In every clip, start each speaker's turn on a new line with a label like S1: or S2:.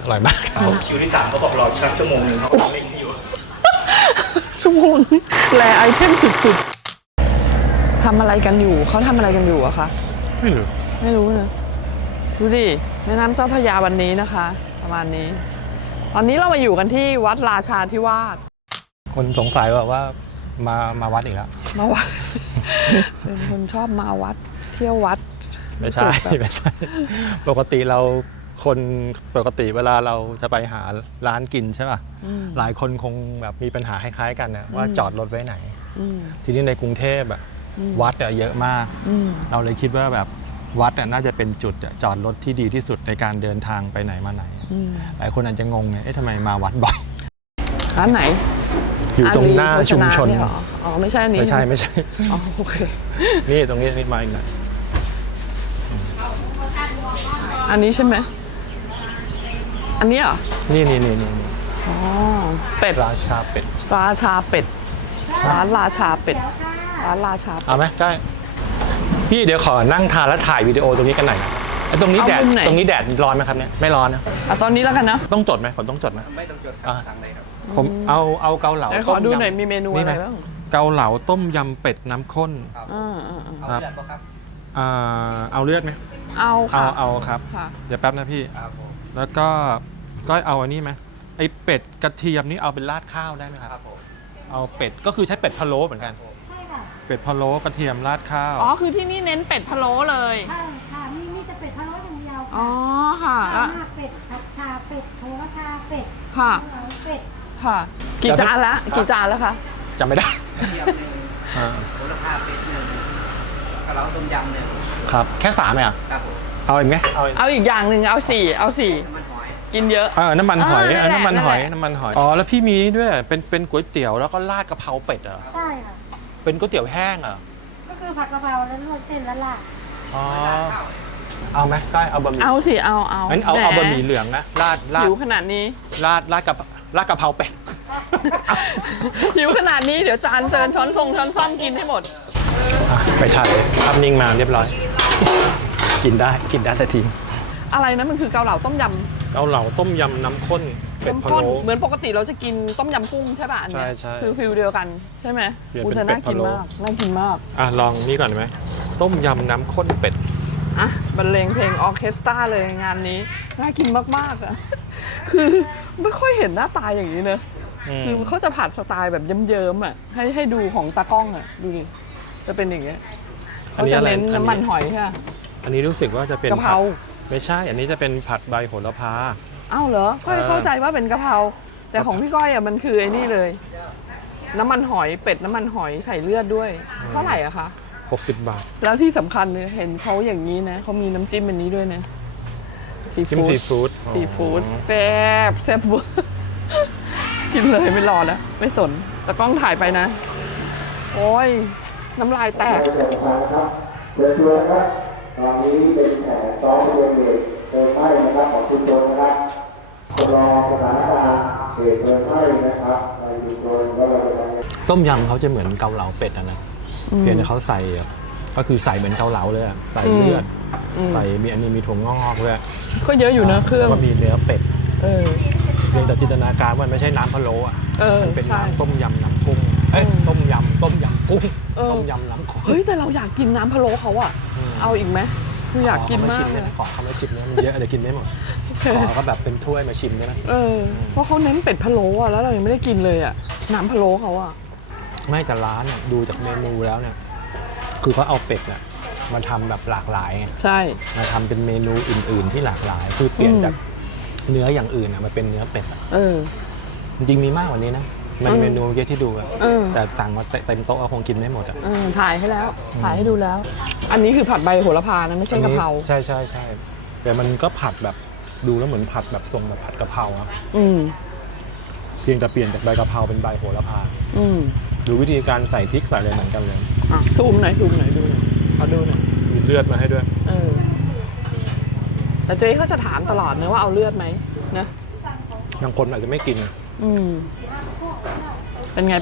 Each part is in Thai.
S1: อร่อยมาก
S2: คิวที่3เขาบอกรอสักชั่วโมงนึงเขาเล่งให้อยู่
S3: ชั่วโมงแลไอเทมสุดๆทำอะไรกันอยู่เขาทำอะไรกันอยู่อะคะ
S1: ไม่รู้
S3: นะดูดิแม่น้ำเจ้าพระยาวันนี้นะคะประมาณนี้ตอนนี้เรามาอยู่กันที่วัดราชาธิวาส
S1: คนสงสัยว่ามาวัดอีกแล้ว
S3: มาวัด เป็นคนชอบมาวัดเที่ยววัด
S1: ไม่ใช่ปกติเวลาเราจะไปหาร้านกินใช่ป่ะหลายคนคงแบบมีปัญหาคล้ายๆกันนะว่าจอดรถไว้ไหนทีนี้ในกรุงเทพแบบวัดเยอะมากเราเลยคิดว่าแบบวัดน่าจะเป็นจุดจอดรถที่ดีที่สุดในการเดินทางไปไหนมาไหนหลายคนอาจจะงงไงทำไมมาวัดบ่อย
S3: ร้านไหน
S1: อยู่ตรงหน้าชุมชน
S3: อ๋อไม่ใช่อันนี้
S1: ไม่ใช่
S3: อ๋อโอเค
S1: นี่ตรงนี้มาอีกหน่อย
S3: อันนี้ใช่ไหมอันนี้เหรอ
S1: นี่
S3: อ๋อเป็ด
S1: ราชาเป็ด
S3: ร้านราชาเป็ดร้านราชาเป็ด
S1: เอาไหมใช่พี่เดี๋ยวขอนั่งทานแล้วถ่ายวิดีโอตรงนี้กันหน่อยตรงนี้แดดร้อนไหมครับเนี่ยไม่ร้อนนะ
S3: ตอนนี้แล้วกันนะ
S1: ต้องจดไหมผมต้องจดไหม
S2: ไม่ต้องจดครับสั่งเลยครับ
S1: ผมเอาเกาเหลา
S3: ขอดูหน่อยมีเมนูอะไรบ้าง
S1: เกาเหลาต้มยำเป็ดน้ำข้น
S2: เอาเลือดป่ะครับ
S1: เอาเลือดไหม
S3: เอา
S1: ครับเดี๋ยวแป๊บนะพี่แล้วก็เอาอันนี้ไหมไอเป็ดกระเทียมนี่เอาเป็นราดข้าวได้ไหมครับเอาเป็ดก็คือใช้เป็ดพะโล้เหมือนกัน
S4: ใช่ค่ะ
S1: เป็ดพะโล้กระเทียมราดข้าว
S3: อ๋อคือที่นี่เน้นเป็ดพะโล้เลย
S4: ใช่ค่ะมีแต่เป็ดพะโล้อย่างเดียว
S3: อ๋อค่ะ
S4: หน้าเป็ดผัดชาเป็ดโหระพาเป็ด
S3: ค่ะ
S4: เป็ด
S3: ค่ะกี่จานแล้วคะ
S1: จำไม่ได้
S2: โหระพาเป็ด1กะเพราต้มยำ1
S1: ครับแค่3ไหมอ่ะ
S2: ครับผม
S1: เอาอีกไหม
S3: เอาอีกอย่างหนึ่งเอา4กินเยอะ
S1: น้ำมันหอยน้ำมันหอยอ๋อแล้วพี่มีด้วยเป็นก๋วยเตี๋ยวแล้วก็ราดกะเพราเป็ดเหรอ
S4: ใช่ค่ะ
S1: เป็นก๋วยเตี๋ยวแห้งเหรอ
S4: ก็คือผัดกะเพราแล้วลวกเส้นแล้วราด
S1: อ๋อเอาไหมได้เอาบะหมี่
S3: เอาสิเอา
S1: งั้นเอาบะหมี่เหลืองนะราด
S3: หิวขนาดนี้
S1: ราดกะเพราเป็ด
S3: หิวขนาดนี้เดี๋ยวจานเจิญช้อนซ่อมกินให้หมด
S1: ไปถ่ายภาพนิ่งมาเรียบร้อยกินได้แต่ที
S3: อะไรนะมันคือเกาเหลาต้มยำ
S1: น้ำข้นเป็ดพะโล้
S3: เหมือนปกติเราจะกินต้มยำกุ้งใช่ป่ะอันนี้คือฟิลเดียวกันใช่ไหม
S1: คุณจะน่ากิน
S3: มาก
S1: ลองนี่ก่อนไหมต้มยำน้ำข้นเป็ด
S3: บรรเลงเพลงออร์เคสตราเลยงานนี้น่ากินมากคือไม่ค่อยเห็นหน้าตาอย่างนี้เนอะคือเขาจะผัดสไตล์แบบเยิ้มๆให้ดูของตากล้องดูดิจะเป็นอย่างเงี้ยเขาจะเน้นน้ำมันหอยค่ะ
S1: อันนี้รู้สึกว่าจะเป็น
S3: กะเพรา
S1: ไม่ใช่อันนี้จะเป็นผัดใบโหระพา
S3: อ้าวเหรอก้อยเข้าใจว่าเป็นกะเพราแต่ของพี่ก้อยมันคือไอ้นี่เลยน้ำมันหอยเป็ดน้ำมันหอยใส่เลือดด้วยเท่าไหร่อะคะ
S1: 60 บาท
S3: แล้วที่สำคัญเนี่ยเห็นเขาอย่างนี้นะเขามีน้ำจิ้มอันนี้ด้วยนะ
S1: ซีฟู้ด
S3: แซ่บเวอร์กินเลยไม่รอแล้วไม่สนแต่กล้องถ่ายไปนะโอ้ยน้ำลายแตก
S5: ตอนนี้เป็นแผนซ้อมเรียนเหตุเพลิงไหม้นะครับของชุมชนนะครับรอสถานการณ์เหตุเพลิงไหม้นะครับในชุมชนก็เราจะ
S1: ต้มยำเขาจะเหมือนเกาเหลาเป็ดนะเพียงแต่เขาใส่ก็คือใส่เหมือนเกาเหลาเลยใส่เลือดใส่มีอันนี้มีถั่วงอกด้วย
S3: ก็เยอะอยู่นะเครื่อง
S1: ก็มีเนื้อเป็ดเพียงแต่จินตนาการมันไม่ใช่น้ำพะโล้มันเป็นน้ำต้มยำน้ำกุ้งต้มยำกุ้งต้มยำน้ำข้น
S3: เฮ้ยแต่เราอยากกินน้ำพะโล้เขาเอาอีกไหมคืออยากกินมากเลย
S1: ขอเขามาชิมเนี่ยมันเยอะเดี๋ยวกินไม่หมดขอก็แบบเป็นถ้วยมาชิมได้ไหม
S3: เพราะเขาเน้นเป็ดพะโล้แล้วเรายังไม่ได้กินเลยน้ำพะโล้เขา
S1: ไม่แต่ร้านดูจากเมนูแล้วเนี่ยคือเขาเอาเป็ดมาทำแบบหลากหลายไง
S3: ใช่
S1: มาทำเป็นเมนูอื่นๆที่หลากหลายคือเปลี่ยนจากเนื้ออย่างอื่นมาเป็นเนื้อเป็ดจริงมีมากกว่านี้นะมันเมนูเยอะที่ดูแต่สั่งมาเต็มโต๊ะคงกินไม่หมด
S3: ถ่ายให้แล้วถ่ายให้ดูแล้ว อันนี้คือผัดใบโหระพานะไม่ใช่กะเพรา
S1: ใช่แต่มันก็ผัดแบบดูแล้วเหมือนผัดแบบทรงแบบผัดกะเพราเพียงแต่เปลี่ยนจากใบกะเพราเป็นใบโหระพาดูวิธีการใส่พริกใส่อะไรเหมือนกันเลย
S3: ซูมหน่อยดูหน่อยเอาดูหน่อย
S1: มีเลือดมาให้ด้วย
S3: แต่เจ๊เขาจะถามตลอดนะว่าเอาเลือดไหมนะ
S1: บางคนอาจจะไม่กิน
S3: เป็นไง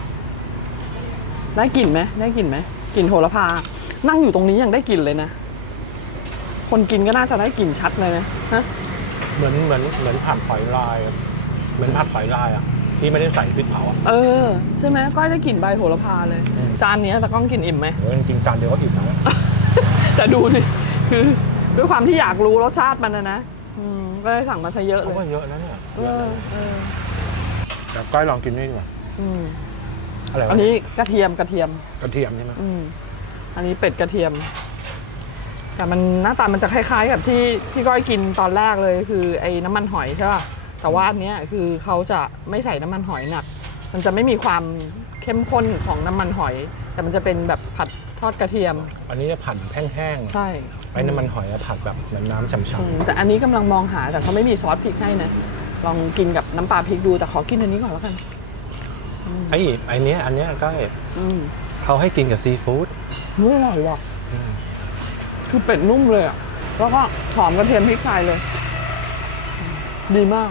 S3: ได้กลิ่นไหมกลิ่นโหระพานั่งอยู่ตรงนี้ยังได้กลิ่นเลยนะคนกินก็น่าจะได้กลิ่นชัดเลยนะฮะ
S1: เหมือนผัดหอยลายอะเหมือนผัดหอยลายอ่ะที่ไม่ได้ใส่พริกเผาอ่ะ
S3: ใช่ไหมก้อยได้กลิ่นใบโหระพาเลย จานเนี้ยตากล้องกินอิ่มไหม
S1: โอ้ยจริงๆจานเดียวก็อิ่มแล้ว
S3: แต่ดูสิคือด้วยความที่อยากรู้รสชาติมันนะก็เลยสั่งมาซะเยอะเล
S1: เขา
S3: ย
S1: ก็เยอะนะเนี่ย
S3: เออ
S1: เดี๋ยวก้อยลองกินนี่ดีกว่า
S3: อืม
S1: อะไรวะ
S3: อันนี้กระเทียม
S1: กระเทียมใช่ไหม
S3: อันนี้เป็ดกระเทียม แต่มันหน้าตามันจะคล้ายๆกับที่พี่ก้อยกินตอนแรกเลยคือไอ้น้ำมันหอยใช่ป่ะแต่ว่าอันเนี้ยคือเขาจะไม่ใส่น้ำมันหอยหนักมันจะไม่มีความเข้มข้นของน้ำมันหอย แต่มันจะเป็นแบบผัดทอดกระเทียม
S1: อันนี้จะผัดแห้งๆ
S3: ใช่
S1: ไอ้น้ำมันหอยอะผัดแบบเหมือนน้ำฉ่ำ
S3: แต่อันนี้กำลังมองหาแต่เขาไม่มีซอสพริกให้นะลองกินกับน้ำปลาพริกดูแต่ขอกินอันนี้ก่อนแล้วกัน
S1: ๆอันเนี้ยก็
S3: อืม
S1: เขาให้กินกับซีฟู้ด
S3: ไม่อร่อยหรอกคือเป็ดนุ่มเลยอ่ะแล้วก็หอมกระเทียมพริกไทยเลย ดีมาก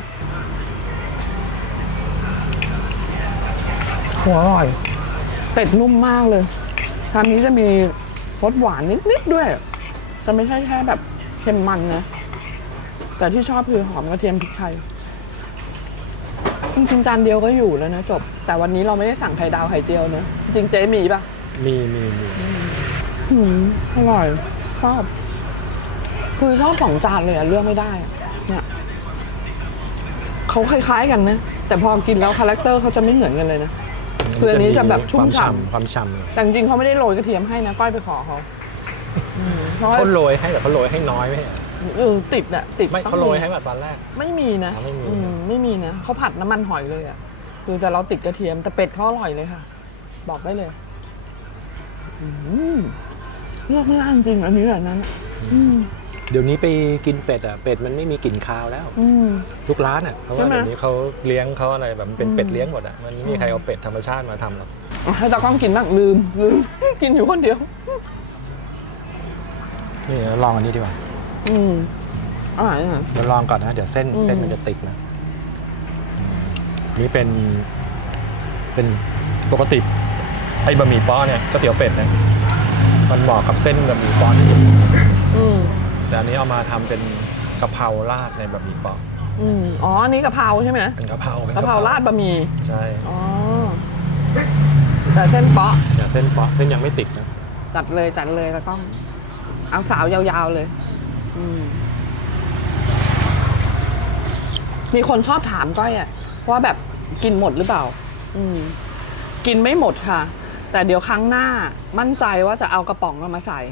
S3: หัวอร่อยเป็ดนุ่มมากเลยชามนี้จะมีรสหวานนิดๆด้วยจะไม่ใช่แค่แบบเค็มมันนะแต่ที่ชอบคือหอมกระเทียมพริกไทยจริงๆจานเดียวก็อยู่แล้วนะจบแต่วันนี้เราไม่ได้สั่งไข่ดาวไข่เจียวนะจริงๆเจ๊มีป่ะ
S1: มี
S3: อร่อยชอบคือชอบ2 จานเลยอะเลือกไม่ได้อะเนี่ยเขาคล้ายๆกันนะแต่พอกินแล้วคาแรคเตอร์เขาจะไม่เหมือนกันเลยนะคืออันนี้จะแบบชุ่มฉ่ำ
S1: ความฉ่ำเลย
S3: แต่จริงๆเขาไม่ได้โรยกระเทียมให้นะก้อยไปขอเขาเพราะว่า
S1: เขาโรยให้แต่เขาโรยให้น้อยไหมอะ
S3: ติดอะติด
S1: ไม่
S3: ต้อง
S1: เขาโรยให้แบบตอนแรก
S3: ไม่มีนะ
S1: อ๋อไม่มี
S3: ไม่มีนะเขาผัดน้ำมันหอยเลยอะคือแต่เราติดกระเทียมแต่เป็ดเขาอร่อยเลยค่ะ บอกได้เลยเลือกไม่ได้จริงๆอันนี้แบบนั้น
S1: เดี๋ยวนี้ไปกินเป็ดอ่ะเป็ดมันไม่มีกลิ่นคาวแล้วทุกร้านอ่ะเพราะว่า
S3: ใช่ไหม
S1: เดี๋ยวนี้เขาเลี้ยงเขาอะไรแบบมันเป็นเป็ดเลี้ยงหมดอ่ะมันไม่มีใครเอาเป็ดธรรมชาติมาทำหรอก
S3: ให้ตากล้องกินบ้างลืม กินอยู่คนเดียว
S1: นี่ลองอันนี้ดีกว่า
S3: อร่อยนะ
S1: เดี๋ยวลองก่อนนะเดี๋ยวเส้นมันจะติดนะนี่เป็นปกติไอ้บะหมี่ป้อเนี่ยก๋วยเตี๋ยวเป็ดเนี่ยมันเหมาะกับเส้นบะหมี่ป้อที่สุดแต่อันนี้เอามาทำเป็นกะเพราราดในบะหมี่ป้อ
S3: อ๋ออันนี้กะเพราใช่ไหม
S1: เป็นกะเพราก
S3: ะเพราราดบะหมี่
S1: ใช่
S3: อ๋อแต่เส้นเปาะ
S1: อย่าเส้นป้อเส้นยังไม่ติดนะ
S3: จัดเลยตากล้องเอาสาวยาวๆเลยมีคนชอบถามก้อยอะว่าแบบกินหมดหรือเปล่ากินไม่หมดค่ะ แต่เดี๋ยวครั้งหน้ามั่นใจว่าจะเอากระป๋องมาใส่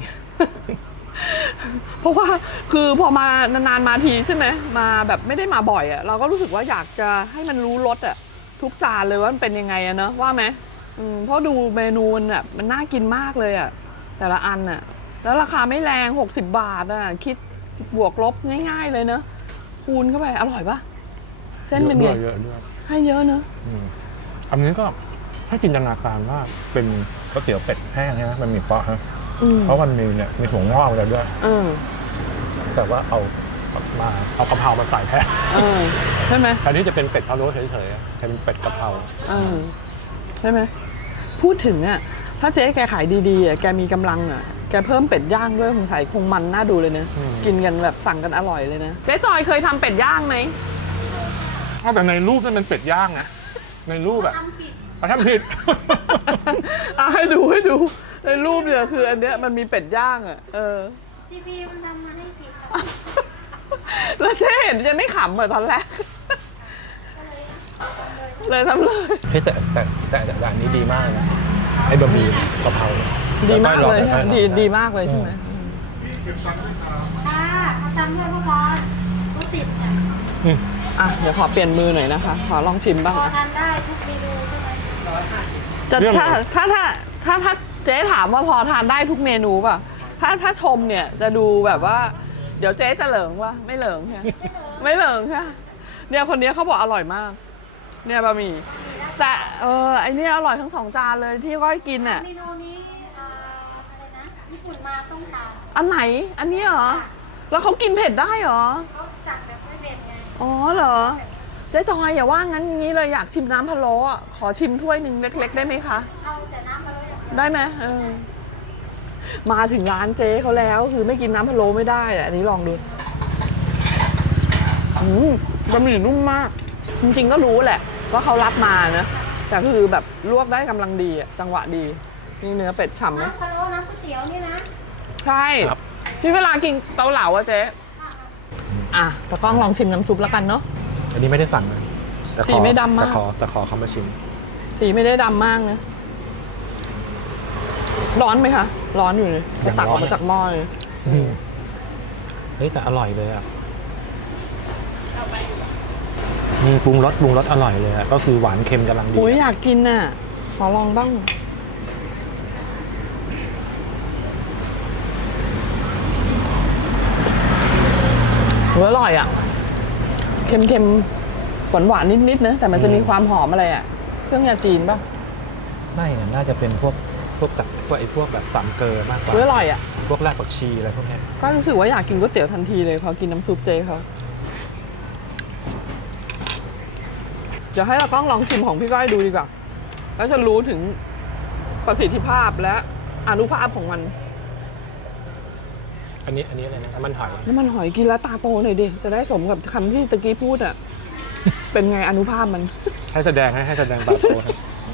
S3: เพราะว่าคือพอมานานๆมาทีใช่ไหมมาแบบไม่ได้มาบ่อยอะเราก็รู้สึกว่าอยากจะให้มันรู้รสอะทุกจานเลยว่ามันเป็นยังไงอะเนอะว่าไหมเพราะดูเมนูมันแบบมันน่ากินมากเลยอะแต่ละอันอะแล้วราคาไม่แรง60 บาทอะคิดบวกลบง่ายๆเลยเนอะคูณเข้าไปอร่อยปะเส้นเป็นไง
S1: เยอะด้วย
S3: ให้เยอะเนอะ
S1: อันนี้ก็ให้จินตนาการว่าเป็นก๋วยเตี๋ยวเป็ดแห้งใช่ไหมมันมีเปาะฮะเพราะมันมีเนี่ยมีถั่วงอกอะไรด้วยแต่ว่าเอากะเพรามาใส่แทน
S3: ใช่ไหม
S1: แทนที่จะเป็นเป็ดพะโล้เฉยๆแทนเป็นเป็ดกะเพรา
S3: ใช่ไหมพูดถึงอ่ะถ้าเจ๊แกขายดีๆอ่ะแกมีกำลังอ่ะแกเพิ่มเป็ดย่างด้วยคงใส่คงมันน่าดูเลยนะกินกันแบบสั่งกันอร่อยเลยนะเจ๊จอยเคยทำเป็ดย่างไหม
S1: แต่ในรูปนั่นเป็นเป็ดย่างนะในรูปแบบทำผิด
S3: ให้ดูในรูปเนี่ยคืออันเนี้ยมันมีเป็ดย่างอ่ะ
S4: ซีพีมันทำมาให้ผิด
S3: แล้วเจ๊เห็นเจ๊ไม่ขำเหมือนตอนแรกเลยทำเลย
S1: เฮ้ยแต่อันนี้ดีมากนะไอ้บะหมี่กะเพราเนี่ย
S3: ดีมากเลย
S1: ใช่
S3: ดีมากเลยใช่ไหม
S4: ค่ะเอาตังค์ด้วยพ่อพรรู้สิบเนี่ย
S3: อ่ะเดี๋ยวขอเปลี่ยนมือหน่อยนะคะขอลองชิมบ้าง
S4: พอ
S3: นะ
S4: ทานได้ทุกเมนูใช่ไหม
S3: จะถ้าเจ๊ถามว่าพอทานได้ทุกเมนูป่ะถ้าชมเนี่ยจะดูแบบว่า เดี๋ยวเจ๊จะเหลิงว่ะไม่เหลิงใช่ไม่เหลิงใช่เนี่ยคนนี้เขาบอกอร่อยมาก เนี่ยบะหมี่แต่ไอเนี่ยอร่อยทั้ง2 จานเลยที่ก้อยกินอ่ะ
S4: เมนูนี้อะไรนะญี่ปุ่นมาต้องทาน
S3: อันไหนอันนี้เหรอแล้วเขากินเผ็ดได้เหรอ
S4: เขาสั่งแบบไม่เผ็ดไง
S3: อ๋อเหรอเจ๊จอยอย่าว่างั้นงี้เลยอยากชิมน้ำพะโล้อ่ะขอชิมถ้วยหนึ่งเล็กๆได้ไหมคะ
S4: เอาแต่น้ำมาเลยอย่างเดียว
S3: ได้ไหมมาถึงร้านเจ๊เขาแล้วคือไม่กินน้ำพะโล้ไม่ได้อะอันนี้ลองดูบะหมี่นุ่มมาก จริงๆก็รู้แหละว่าเขารับมานะแต่คือแบบลวกได้กำลังดีอะจังหวะดีนี่เนื้อเป็ดฉ่ำไหม
S4: น้ำพะโล้น้ำก๋วยเตี๋ยวนี่นะ
S3: ใช่ที่เวลากินเกาเหลาอะเจ๊อ่ะตะก้องลองชิมน้ำซุปแล้วกันเนาะ
S1: อันนี้ไม่ได้สั่งนะแต่
S3: สีไม่ดำมาก
S1: แต่ขอเขามาชิม
S3: สีไม่ได้ดำมากนะร้อนไหมคะร้อนอยู่เลยจะตักออกมาจากหม้อเลย
S1: เฮ้ยแต่อร่อยเลยอ่ะปรุงรสอร่อยเลยอ่ะก็คือหวานเค็มกำลังดี
S3: โอ้ยอยากกินน่ะขอลองบ้างอร่อยอ่ะเค็มๆหวานๆนิดๆนะแต่มันจะมีความหอมอะไรอ่ะเครื่องยาจีนป่ะ
S1: ไม่น่าจะเป็นพวกไอ้พวกแบบสามเกลือมากกว่า
S3: อร่อยอ่ะ
S1: พวกรากผักชีอะไรพวกเนี้ย
S3: ก็รู้สึกว่าอยากกินก๋วยเตี๋ยวทันทีเลยพอกินน้ำซุปเจเขาเดี๋ยวให้เราต้องลองชิมของพี่ก้อยดูดีกว่าแล้วจะรู้ถึงประสิทธิภาพและอานุภาพของมัน
S1: อันนี้อะไรนะน้ำมันหอย
S3: น้ำมันหอยกินแล้วตาโตหน่อยดิจะได้สมกับคำที่ตะกี้พูดอ่ะ เป็นไงอานุภาพมัน
S1: ให้แสดงตาโตครับ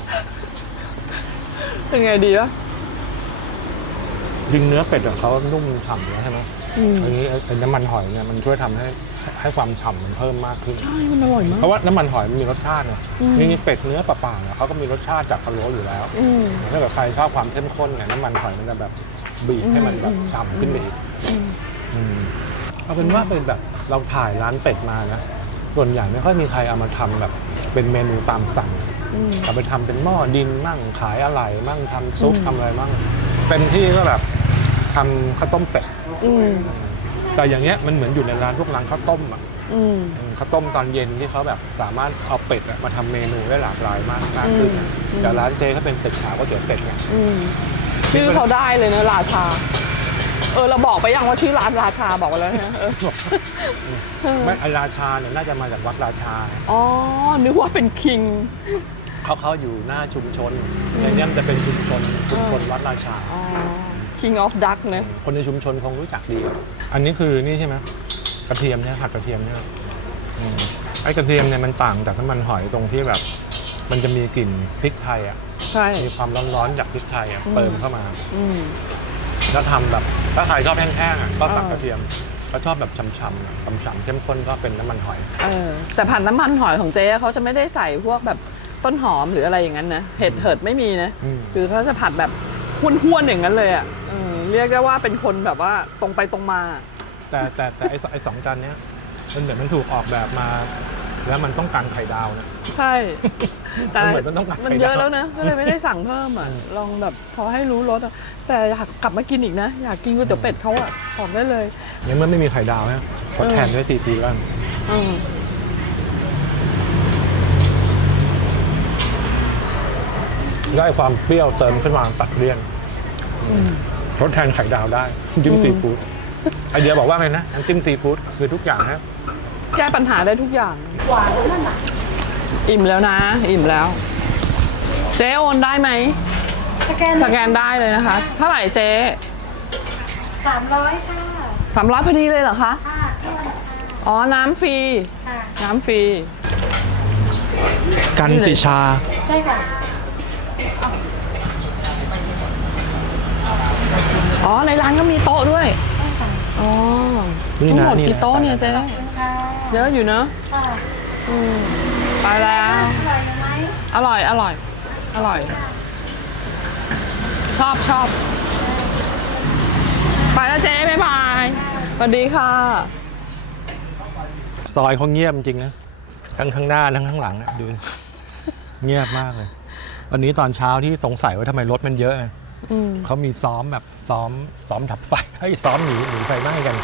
S3: เป็นไงดีวะ
S1: จริงเนื้อเป็ดของเขานุ่มฉ่ำแล้วใช่ไหมอันนี้ไอ้น้ำมันหอยเนี่ยมันช่วยทำให้ความฉ่ำมันเพิ่มมากขึ้น
S3: ใช่มันอร่อยมาก
S1: เพราะว่าน้ำมันหอยมันมีรสชาตินะนี่เป็ดเนื้อเปล่าๆเนี่ยเขาก็มีรสชาติจากพะโล้อยู่แล้วถ้าเกิดใครชอบความเข้มข้นเนี่ยน้ำมันหอยมันจะแบบบีบให้มันแบบฉ่ำขึ้นไปอีกเอาเป็นว่าเป็นแบบเราถ่ายร้านเป็ดมานะส่วนใหญ่ไม่ค่อยมีใครเอามาทำแบบเป็นเมนูตามสั่งเอาไปทำเป็นหม้อดินมั่งขายอะไรมั่งทำซุปทำอะไรมั่งเป็นที่ก็แบบทำข้าวต้มเป็ดแต่อย่างเงี้ยมันเหมือนอยู่ในร้านพวกร้านข้าวต้มอ่ะข้าวต้มตอนเย็นที่เขาแบบสามารถเอาเป็ดมาทำเมนูได้หลากหลายมากขึ้นแต่ร้านเจเขาเป็นเป็ดขาวก็เตี๋ยวเป็ดไง
S3: ชื่อเขาได้เลยเนอะราชาเราบอกไปยังว่าชื่อร้านราชาบอกไปแล้วนะ
S1: ไม่ไอราชาเนี่ยน่าจะมาจากวัดราชา
S3: อ๋อนึกว่าเป็นคิง
S1: เขาอยู่หน้าชุมชนอย่างนี้มันจะเป็นชุมชนวัดราชา
S3: King of Duck นะ
S1: คนในชุมชนคงรู้จักดีอันนี้คือนี่ใช่ไหมกระเทียมใช่ไหมผัดกระเทียมใช่ไหมไอ้กระเทียมเนี่ยมันต่างจากน้ำมันหอยตรงที่แบบมันจะมีกลิ่นพริกไทยอ่ะ
S3: ใช่
S1: มีความร้อนๆจากพริกไทยเติมเข้ามาแล้วทำแบบถ้าใครชอบแห้งๆก็ตักกระเทียมถ้าชอบแบบฉ่ำๆเข้มข้นก็เป็นน้ำมันหอย
S3: แต่ผัดน้ำมันหอยของเจ๊เขาจะไม่ได้ใส่พวกแบบต้นหอมหรืออะไรอย่างนั้นนะเห็ดไม่มีนะคือเขาจะผัดแบบห้วนๆอย่างนั้นเลยอ่ะเรียกได้ว่าเป็นคนแบบว่าตรงไปตรงมา
S1: แต่ไอ้สองจานเนี้ยมันเหมือนมันถูกออกแบบมาแล้วมันต้องการไข่ดาวนะ
S3: ใช่แต่
S1: มัน
S3: เยอะแล้วนะก็เลยไม่ได้สั่งเพิ่มอ่ะลองแบบพอให้รู้รสแต่อยากกลับมากินอีกนะอยากกินก๋วยเตี๋ยวเป็ดเขาอ่ะบอกได้เลย
S1: เนี่ยมันไม่มีไข่ดาวนะทดแทนด้วย4 ปีกันได้ความเปรี้ยวเติมขึ้นมาตัดเลี่ยนทดแทนไข่ดาวได้จิ้มซีฟู้ดไอเดียบอกว่าไงนะน้ำจิ้มซีฟู้ดคือทุกอย่างนะ
S3: แก้ปัญหาได้ทุกอย่างหวานนั่นน่ะอิ่มแล้วนะอิ่มแล้วเจ๊โอนได้ไหมสแกนได้เลยนะคะเท่าไหร่เจ๊
S4: 300 ค่ะ
S3: 300พอดีเลยเหรอคะอ๋อน้ำฟรีน้ำฟรี
S1: กันติชา
S4: ใช่ค่ะ
S3: อ๋อในร้านก็มีโต๊ะด้วยอ๋อทั้งหมดกี่โต๊ะเนี่ยเจ๊เยอะอยู่เนอะไปแล้วอร่อยชอบไปแล้วเจ๊บ๊ายบายสวัสดีค่ะ
S1: ซอยเขาเงียบจริงนะทั้งข้างหน้าทั้งข้างหลังดูเงียบมากเลยวันนี้ตอนเช้าที่สงสัยว่าทำไมรถมันเยอะเขามีซ้อมแบบซ้อมดับไฟให้ซ้อมหนีไฟไหม้กัน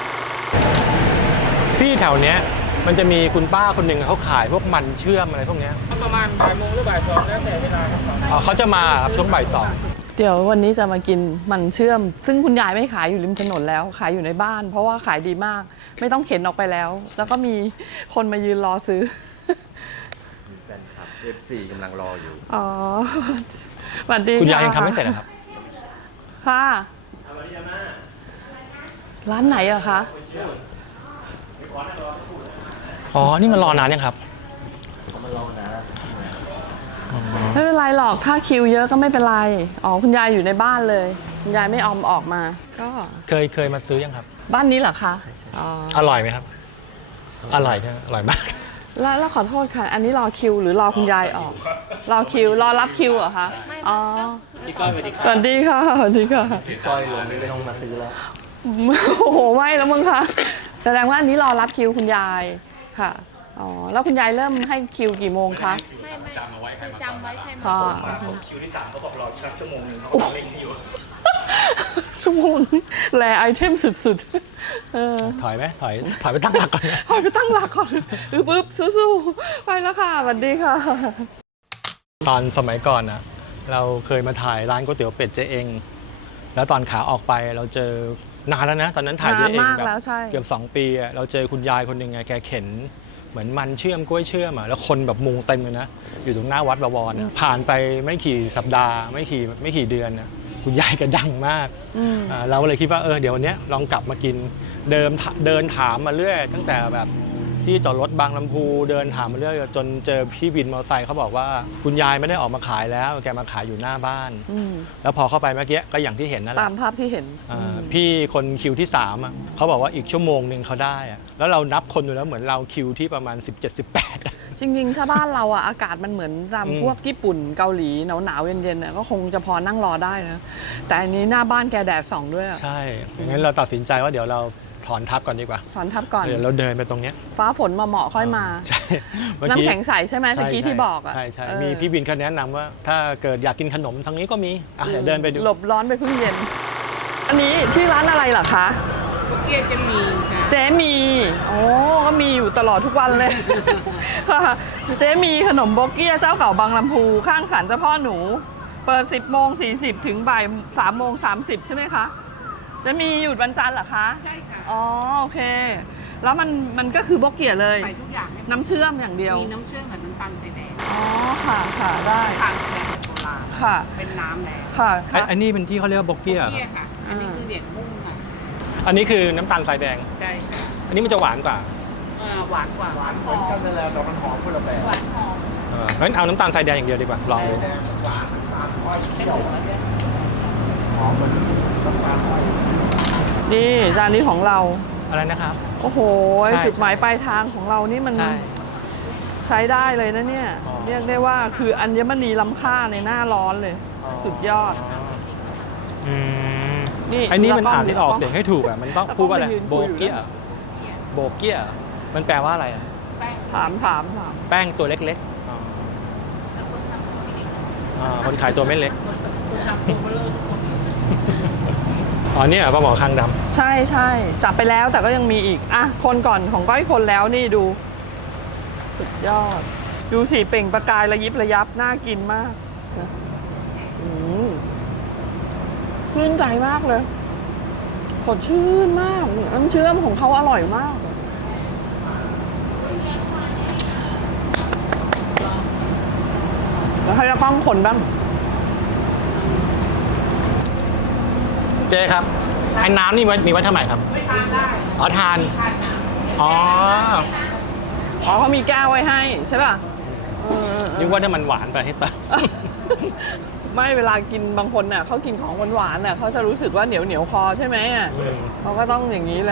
S1: พี่แถวเนี้ยมันจะมีคุณป้าคนหนึ่งเขาขายพวกมันเชื่อมอะไรพวกเนี้ย
S6: ประมาณบ่ายโมงหรือบ่ายสองแล้วแต่เวลาครับ
S1: เขาจะมาครับช่วงบ่ายสอง
S3: เดี๋ยววันนี้จะมากินมันเชื่อมซึ่งคุณยายไม่ขายอยู่ริมถนนแล้วขายอยู่ในบ้านเพราะว่าขายดีมากไม่ต้องเข็นออกไปแล้วแล้วก็มีคนมายืนรอซื้อ
S6: มีแฟนคลับ FC กำลังรออยู่
S3: อ๋อสวัสดี
S1: คุณยายยังทำไม่เสร็จครับ
S3: ค่ะร้านไหนอะคะ
S1: อ๋อ นี่มันรอนานยังครับ
S3: ไม่เป็นไรหรอกถ้าคิวเยอะก็ไม่เป็นไรอ๋อคุณยายอยู่ในบ้านเลยคุณยายไม่ออกมาก็
S1: เคยมาซื้อยังครับ
S3: บ้านนี้เหรอคะอ๋อ
S1: อร่อยไหมครับ อร่อยใช่ไหมอร่อยมาก
S3: แล้วขอโทษค่ะ อันนี้รอคิวหรือรอคุณยายออก รอคิวรอรับคิวเหรอคะอ๋อสวัสดีค่ะสวัสดีค่ะ
S6: ก้อยลงไม่ต้องมาซื้อแล้ว
S3: โอ้โหไม่แล้วมึงคะแสดงว่าอันนี้รอรับคิวคุณยายค่ะอ๋อแล้วคุณยายเริ่มให้คิวกี่โมงคะ
S4: ไม่จำไว้ใครมา
S3: ค่ะ
S1: คิวที่3เขาบอกรอสักชั่วโมงนึงเขาเล่นให้อยู่
S3: ชั่วโมงแลไอเทมสุดๆ
S1: ถอยไหมถอยไปตั้งหลักก่อน
S3: ถอยไปตั้งหลักก่อนปึ๊บสู้ๆไปแล้วค่ะสวัสดีค่ะ
S1: ตอนสมัยก่อนนะเราเคยมาถ่ายร้านก๋วยเตี๋ยวเป็ดเจ๊เองแล้วตอนขาออกไปเราเจอนานแล้วนะตอนนั้นถ่ายเจ๊เอง
S3: นานมาก
S1: แบบ
S3: แล้วใช่
S1: เกือบ2 ปีอะเราเจอคุณยายคนหนึ่งไงแกเข็นเหมือนมันเชื่อมกล้วยเชื่อมอะแล้วคนแบบมุงเต็มเลยนะอยู่ตรงหน้าวัดบวรนะผ่านไปไม่กี่สัปดาห์ไม่กี่เดือนนะคุณยายแกดังมากเราก็เลยคิดว่าเดี๋ยววันนี้ลองกลับมากินเดินถามมาเรื่อยตั้งแต่แบบที่จอดรถบางลำพูเดินถามมาเรื่อยจนเจอพี่วินมอเตอร์ไซค์เขาบอกว่าคุณยายไม่ได้ออกมาขายแล้วแกมาขายอยู่หน้าบ้านแล้วพอเข้าไปเมื่อกี้ก็อย่างที่เห็นนั่นแห
S3: ตา
S1: ละ
S3: มภาพที่เห็น
S1: พี่คนคิวที่3อ่ะเขาบอกว่าอีกชั่วโมงหนึ่งเขาได้อะแล้วเรานับคนดูแล้วเหมือนเราคิวที่ประมาณ 17-18อะ
S3: จริงๆ ถ้าบ้านเราอะอากาศมันเหมือนตามพวกญี่ปุ่นเกาหลีหนาวๆเย็นๆอะก็คงจะพอนั่งรอได้นะแต่อันนี้หน้าบ้านแกแดดส่องด้วยอะ
S1: ใช่งั้นเราตัดสินใจว่าเดี๋ยวเราถอนทับก่อนดีกว่า
S3: ถอนทับก่อน
S1: เดี๋ยวเราเดินไปตรงเนี้ย
S3: ฟ้าฝนมาเหมาะค่อยมา
S1: ใช่เมื่อ
S3: น้ำแข็งใสใช่ไหมตะกี้ที่บอกอะ
S1: ใช่
S3: เออ
S1: มีพี่บินเขาแนะนำว่าถ้าเกิดอยากกินขนมทางนี้ก็มีเดี๋ยวเดินไปดู
S3: หลบร้อนไปเพิ่งเย็น อันนี้ชื่อร้านอะไรเหรอคะ
S2: เกียจะมีค่ะ
S3: เจ๊มีโอ้ก็มีอยู่ตลอดทุกวันเลย เจ๊มีขนมโบเกียเจ้าเก่าบางลำพูข้างศาลเจ้าพ่อหนู เปิด 10:40 ถึงบ่าย 3:30 ใช่ไหมคะเจะมีหยุดวันจันทร์เหรอคะ
S2: ใช่ค่ะ
S3: อ๋อโอเค แล้วมันก็คือโบเกียเลย
S2: ใส่ทุกอย่างให้
S3: น้ำเชื่อมอย่างเดียว
S2: มีน้ำเชื่อมกับน้ำตาลใส่แดง
S3: อ๋อค่ะค่ะได้
S2: ทางแดงโบราณ
S3: ค่ะ
S2: เป็นน้ำแดง
S3: ค่ะ
S1: อันนี้เป็นที่เขาเรียกว่าโบกเกีย
S2: เกียค่ะ อันนี้คือเหรียญมุ่งค่ะ
S1: อันนี้คือน้ำตาลทรายแดง
S2: ใช่ค่ะ
S1: อันนี้มันจะหวานกว่า
S2: หวานกว่าหวานหอม
S6: กันนั่นแหละแต่มันหอมคนละแบบ
S2: หวานหอม
S1: งั้นเอาน้ำตาลทรายแดงอย่างเดียวดีกว่าลองดู
S6: แดงหวานน้ำตาลอ้อย
S2: เป็นถุงแล้วเนี่ย
S6: หอมเหมือนน้ำตาลอ้อย
S3: นี่จานนี้ของเรา
S1: อะไรนะครับ
S3: โอ้โห
S1: ใช่
S3: จุดหมายปลายทางของเรานี่มัน
S1: ใช่
S3: ใช้ได้เลยนะเนี่ย
S1: อ๋อ
S3: เรียกได้ว่าคืออัญมณีล้ำค่าในหน้าร้อนเลย สุดยอด
S1: อืม
S3: นี่
S1: อันนี้มัน
S3: แล้วก็
S1: อ่านไม่ออกเสียงให้ถูกอ่ะมันต้องพูดว่าอะไร
S3: แล้วก็ไปยืน
S1: โบ
S3: คุยอยู่
S1: เกียโบเกียมันแปลว่าอะไรอ่ะ
S3: ถาม
S1: แป้งตัวเล็กๆคนขายตัวไม่เล็ก
S2: คุณทำตัวเบลอทุกคน
S1: อ๋อเนี่ยปลาหมอคางด
S3: ใช่ใช่จับไปแล้วแต่ก็ยังมีอีก อ่ะ คนก่อนของก้อยคนแล้วนี่ดู สุดยอด ดูสิเปล่งประกายระยิบระยับ น่ากินมากนะชื่นใจมากเลยสดชื่นมากน้ำเชื่อมของเขาอร่อยมากแล้วให้จะป้องคนบ้าง
S1: ำเจ๊ครับไอ้น้ำนี่มีไว้ทำไมครับ
S2: ไม่ทานได้
S1: อ๋อทาน อ๋อ
S3: อ๋อเขามีแก้วไว้ให้ใช่ป่ะ
S1: นึกว่าถ้ามันหวานไปให้เติม
S3: ไม่เวลากินบางคนน่ะเขากินของหวานๆน่ะเขาจะรู้สึกว่าเหนียวคอใช่ไหมอ่ะเขาก็ต้องอย่างนี้แหละ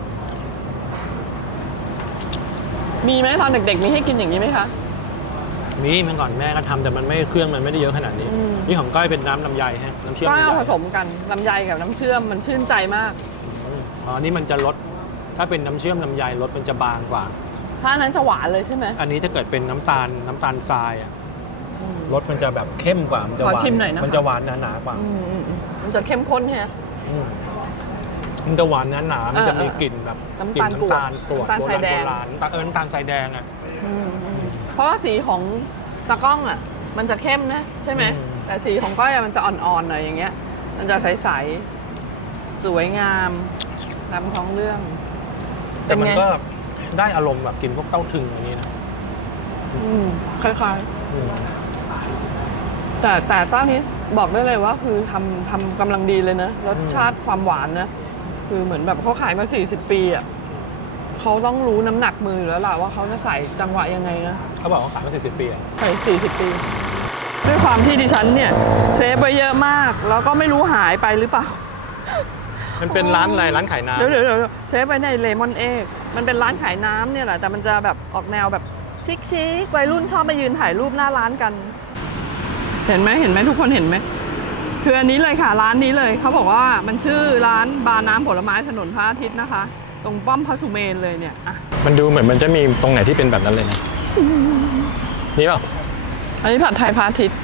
S3: มีไหมตอนเด็กๆมีให้กินอย่างนี้ไหมคะ
S1: มีเมื่อก่อนแม่ก็ทำแต่มันไม่เครื่องมันไม่ได้เยอะขนาดนี้ นี่ของก้อยเป็นน้ำลำไยฮะน้ำเชื่อม
S3: ก็
S1: ลำไย
S3: เอาผสมกันลำไยกับน้ำเชื่อมมันชื่นใจมาก
S1: อ๋อนี่มันจะลดถ้าเป็นน้ำเชื่อมลำไยรสมันจะบางกว่า
S3: ถ้าอันนั้นจะหวานเลยใช่ไหม
S1: อันนี้ถ้าเกิดเป็นน้ำตาลทรายอะรสมันจะแบบเข้มกว่ามันจะห
S3: ขอ
S1: วาน
S3: ชิมหน่อยนะคะ
S1: มันจะหวานหนาๆกว่า
S3: มันจะเข้มข้นใช่ไหม
S1: อืมมันจะหวานหนาๆมันจะมีกลิ่นแบบ
S3: น้ำ
S1: กลิ่
S3: ตาล
S1: นน้ำตาลกรวด
S3: น้ำตาลทรายแดง
S1: โบราณน้ำตาลทรายแดงอ่ะ
S3: เพราะว่าสีของตากล้องอ่ะ มันจะเข้มนะใช่ไหม
S1: อืม
S3: แต่สีของก้อยอะมันจะอ่อนๆหน่อยอย่างเงี้ย มันจะใสๆสวยงามนำท้องเรื่อง
S1: แต่มัน
S3: เป็นไง
S1: ก็ได้อารมณ์แบบกินพวกเต้าถึงอย่างนี้นะ
S3: คล้าย
S1: อืม
S3: ๆแต่เจ้านี้บอกได้เลยว่าคือทำกำลังดีเลยนะรสชาติความหวานนะคือเหมือนแบบเขาขายมา40 ปีอ่ะเขาต้องรู้น้ำหนักมืออยู่แล้วล่ะว่าเขาจะใส่จังหวะยังไงนะ
S1: เขาบอกว่าขายมา40 ปีอะ
S3: ใส่40 ปี ด้วยความที่ดิฉันเนี่ยเซฟไว้เยอะมาก แล้วก็ไม่รู้หายไปหรือเปล่า
S1: มันเป็นร้านอะไรร้านขายน้ำ
S3: เดี๋ยวเซฟไว้ในเลมอนเอกมันเป็นร้านขายน้ำเนี่ยแหละแต่มันจะแบบออกแนวแบบชิคๆวัยรุ่นชอบมายืนถ่ายรูปหน้าร้านกัน เห็นไหมทุกคนเห็นไหมคืออันนี้เลยค่ะร้านนี้เลยเขาบอกว่ามันชื่อร้านบาร์น้ำผลไม้ถนนพระอาทิตย์นะคะ ตรงป้อมพระสุเมนเลยเนี่ยอ่ะ
S1: มันดูเหมือนมันจะมีตรงไหนที่เป็นแบบนั้นเลยนะนี่เปล่า
S3: อันนี้ผัดไทยพระอาทิตย์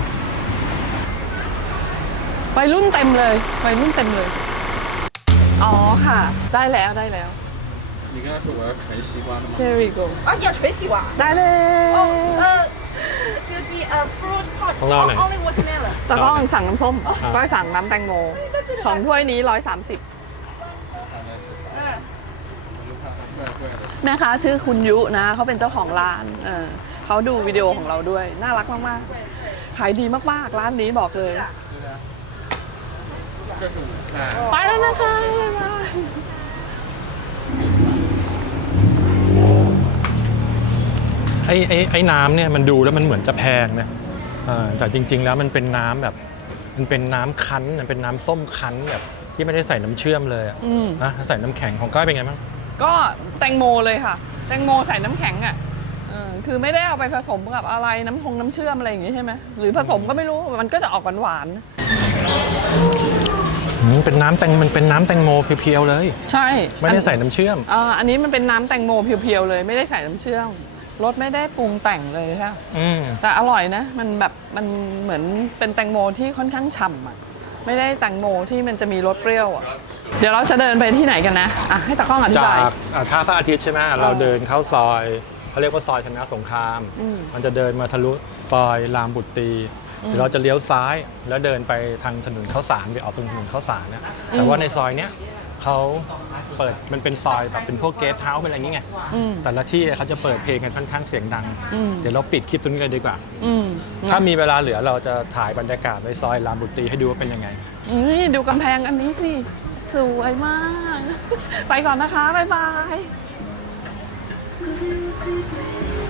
S3: วัยรุ่นเต็มเลยวัยรุ่นเต็มเลยอ๋อค่ะ ได้แล้ว
S6: 你跟他说我要啃西瓜的吗？
S3: Here we go
S4: 啊，要全洗碗。
S3: ได้เลย
S4: 哦，excuse me, fruit pot,
S1: ของเราหน่อย
S4: only watermelon.
S3: แต่ก็สั่งน้ำส้มก็สั่งน้ำแตงโม2 ถ้วยนี้130แม่ค้าชื่อคุณยุนะเขาเป็นเจ้าของร้านเขาดูวิดีโอของเราด้วยน่ารักมากๆขายดีมากๆร้านนี้บอกเลยไปแล้วนะคะบ๊ายบาย
S1: ไอ้น้ำเนี่ยมันดูแล้วมันเหมือนจะแพงนะแต่จริง ๆ แล้วมันเป็นน้ำแบบมันเป็นน้ำคั้นมันเป็นน้ำส้มคั้นแบบที่ไม่ได้ใส่น้ำเชื่อมเลยอะนะใส่น้ำแข็งของก้อยเป็นไงบ้าง
S3: ก็แตงโมเลยค่ะแตงโมใส่น้ำแข็งอ่ะคือไม่ได้เอาไปผสมกับอะไรน้ำเชื่อมอะไรอย่างงี้ใช่ไหมหรือผสมก็ไม่รู้มันก็จะออกหวาน
S1: เป็นน้ำมันเป็นน้ำแตงโมเพียวๆเลย
S3: ๆใช่
S1: ไม่ได้ใส่น้ำเชื่อม
S3: อันนี้มันเป็นน้ำแตงโมเพียวๆเลยไม่ได้ใส่น้ำเชื่อมรสไม่ได้ปรุงแต่งเลยค่ะแต่อร่อยนะมันแบบมันเหมือนเป็นแตงโมที่ค่อนข้างฉ่ำอ่ะไม่ได้แตงโมที่มันจะมีรสเปรี้ยวอ่ะเดี๋ยวเราจะเดินไปที่ไหนกันนะให้ตากล้องอธิ
S1: จา
S3: บาย
S1: กท่าพระอาทิตย์ใช่ไหมเราเดินเข้าซอยเขาเรียกว่าซอยชนะสงคราม มันจะเดินมาทะลุซอยรามบุตรีเดี๋ยวเราจะเลี้ยวซ้ายแล้วเดินไปทางถนนข้าวสารไปออกตรงถนนข้าวสารนะแต่ว่าในซอยเนี้ยเขาเปิดมันเป็นซอยแบบเป็นพวกเกสต์เฮาส์เป็นอะไรอย่างเงี้ยแต่ละที่เขาจะเปิดเพลงกันค่อนข้างเสียงดังเดี๋ยวเราปิดคลิปตรงนี้เลยดีกว่าถ้ามีเวลาเหลือเราจะถ่ายบรรยากาศในซอยรามบุตรีให้ดูว่าเป็นยังไง
S3: นี่ดูกำแพงอันนี้สิสวยมาก ไปก่อนนะคะบ๊ายบาย